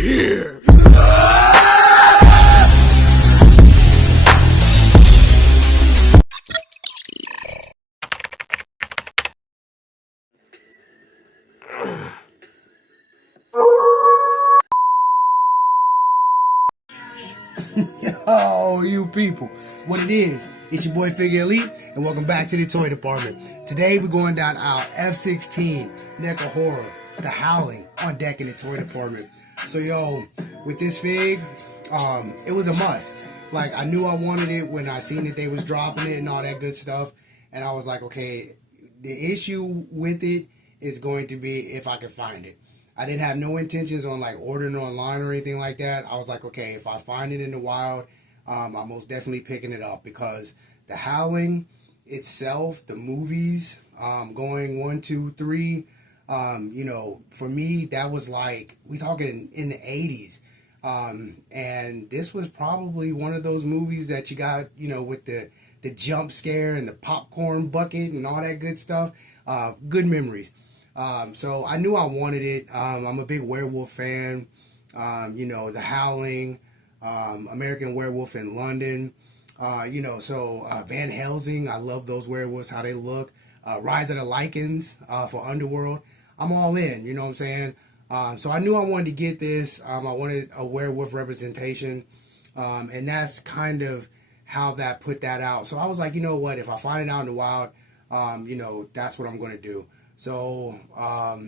here. Oh, you people. What it is, it's your boy Figure Elite, and welcome back to the toy department. Today we're going down our F-16 NECA Horror, the Howling, on deck in the toy department. So yo, with this fig, it was a must. Like, I knew I wanted it when I seen that they was dropping it and all that good stuff, and I was like, okay, the issue with it is going to be if I can find it. I didn't have no intentions on like ordering it online or anything like that. I was like, okay, if I find it in the wild, I'm most definitely picking it up, because the Howling itself, the movies, going 1, 2, 3, you know, for me, that was like, we talking in the 80s. And this was probably one of those movies that you got, you know, with the jump scare and the popcorn bucket and all that good stuff. Good memories. So I knew I wanted it. I'm a big werewolf fan. You know, the Howling, American Werewolf in London, you know, so Van Helsing, I love those werewolves, how they look. Rise of the Lycans for Underworld. I'm all in, you know what I'm saying? So I knew I wanted to get this. I wanted a werewolf representation, and that's kind of how that put that out. So I was like, you know what, if I find it out in the wild, you know, that's what I'm going to do. So, I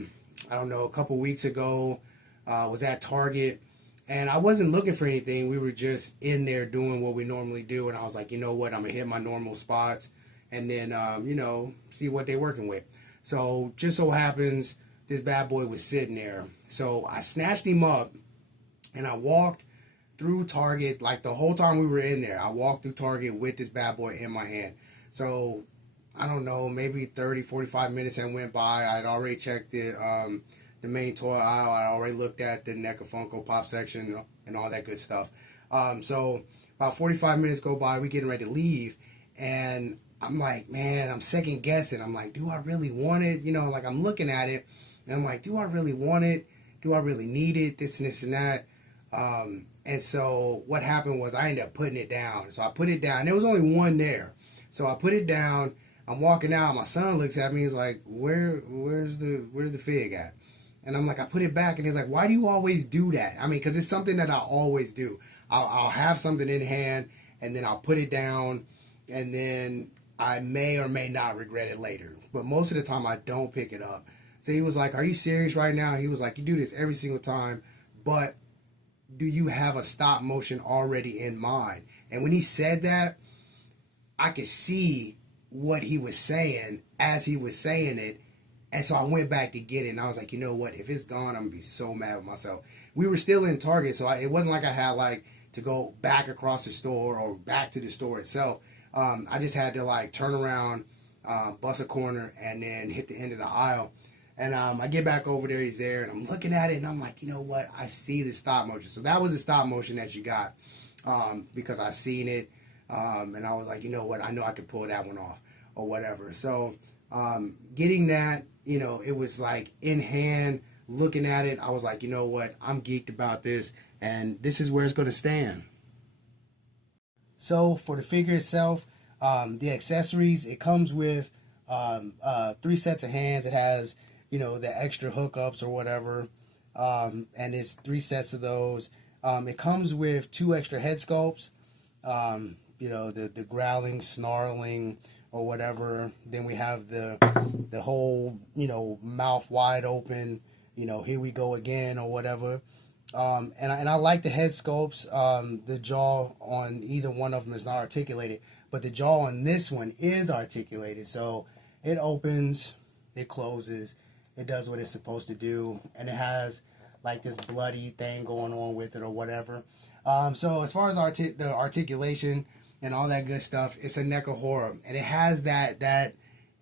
don't know, a couple weeks ago, was at Target, and I wasn't looking for anything. We were just in there doing what we normally do, and I was like, you know what, I'm going to hit my normal spots, and then, you know, see what they're working with. So, just so happens, this bad boy was sitting there. So, I snatched him up, and I walked through Target, like the whole time we were in there. I walked through Target with this bad boy in my hand. So, I don't know, maybe 30, 45 minutes and went by. I'd already checked the main toy aisle. I already looked at the NECA Funko Pop section and all that good stuff. So about 45 minutes go by, we getting ready to leave, and I'm like, man, I'm second guessing. I'm like, do I really want it? You know, like, I'm looking at it, and I'm like, do I really want it? Do I really need it? This and this and that. And so what happened was I ended up putting it down. So I put it down. There was only one there. So I put it down. I'm walking out. My son looks at me. He's like, where's the fig at? And I'm like, I put it back. And he's like, why do you always do that? I mean, because it's something that I always do. I'll have something in hand, and then I'll put it down, and then I may or may not regret it later. But most of the time, I don't pick it up. So he was like, are you serious right now? He was like, you do this every single time, but do you have a stop motion already in mind? And when he said that, I could see what he was saying as he was saying it, and so I went back to get it, and I was like, you know what, if it's gone, I'm gonna be so mad with myself. We were still in Target, so it wasn't like I had like to go back across the store or back to the store itself. I just had to like turn around, bust a corner, and then hit the end of the aisle. And I get back over there, he's there, and I'm looking at it, and I'm like, you know what, I see the stop motion. So that was the stop motion that you got, because I seen it. And I was like, you know what, I know I could pull that one off or whatever. So getting that, you know, it was like in hand, looking at it, I was like, you know what, I'm geeked about this, and this is where it's going to stand. So for the figure itself, the accessories, it comes with 3 sets of hands. It has, you know, the extra hookups or whatever, and it's 3 sets of those. It comes with 2 extra head sculpts. You know, the growling, snarling, or whatever. Then we have the whole, you know, mouth wide open, you know, here we go again, or whatever. And I like the head sculpts. The jaw on either one of them is not articulated, but the jaw on this one is articulated. So it opens, it closes, it does what it's supposed to do, and it has like this bloody thing going on with it or whatever. So as far as the articulation and all that good stuff, it's a NECA horror, and it has that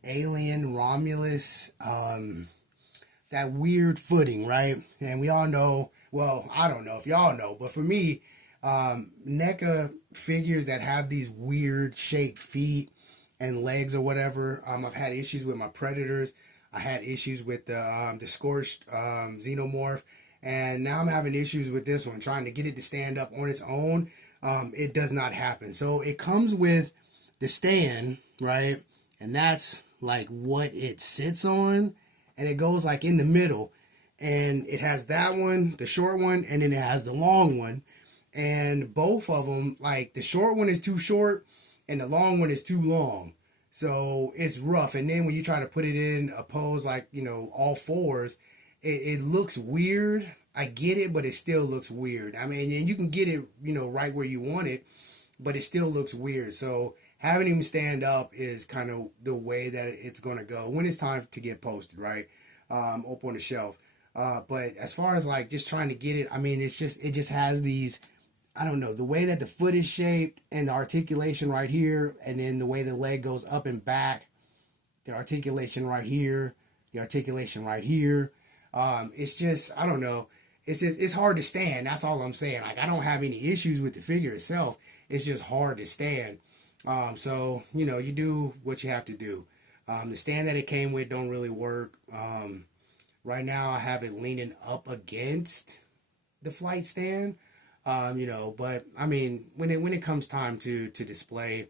alien Romulus, that weird footing, right? And we all know, well, I don't know if y'all know, but for me, NECA figures that have these weird shaped feet and legs or whatever, I've had issues with my Predators. I had issues with the Scorched Xenomorph, And now I'm having issues with this one, trying to get it to stand up on its own. It does not happen. So it comes with the stand, right? And that's like what it sits on, and it goes like in the middle, and it has that one, the short one, and then it has the long one. And both of them, like the short one is too short and the long one is too long, so it's rough. And then when you try to put it in a pose like, you know, all fours, it looks weird. I get it, but it still looks weird. I mean, and you can get it, you know, right where you want it, but it still looks weird. So having him stand up is kind of the way that it's going to go when it's time to get posted, right? Up on the shelf. But as far as like just trying to get it, I mean, it just has these, I don't know, the way that the foot is shaped and the articulation right here, and then the way the leg goes up and back, the articulation right here, the articulation right here. It's just, I don't know. It's hard to stand. That's all I'm saying. Like, I don't have any issues with the figure itself. It's just hard to stand. So, you know, you do what you have to do. The stand that it came with don't really work. Right now I have it leaning up against the flight stand. You know, but I mean, when it comes time to display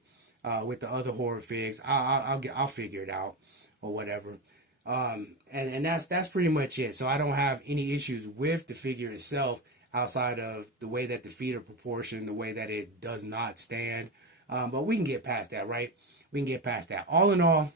with the other horror figs, I'll figure it out or whatever. And that's pretty much it. So I don't have any issues with the figure itself outside of the way that the feet are proportioned, the way that it does not stand. But we can get past that, right? We can get past that. All in all,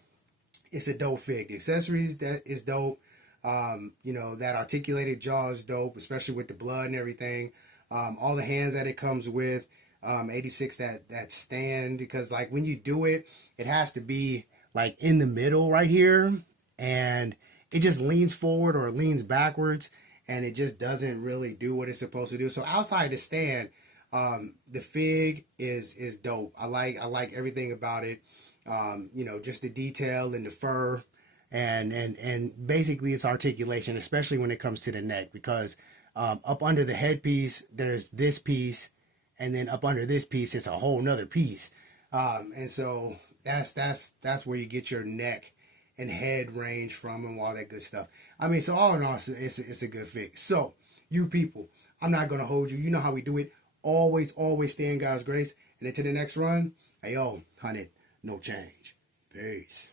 it's a dope fig. The accessories, that is dope. You know, that articulated jaw is dope, especially with the blood and everything. All the hands that it comes with, 86 that stand, because like when you do it, it has to be like in the middle right here, and it just leans forward or leans backwards, and it just doesn't really do what it's supposed to do. So outside the stand, the fig is dope. I like everything about it. You know, just the detail and the fur, and basically its articulation, especially when it comes to the neck, because up under the headpiece there's this piece, and then up under this piece it's a whole nother piece, and so that's where you get your neck and head range from and all that good stuff. I mean, so all in all, it's a good fix. So you people, I'm not gonna hold you. You know how we do it. Always stay in God's grace, and until the next run, hey yo, 100, no change. Peace.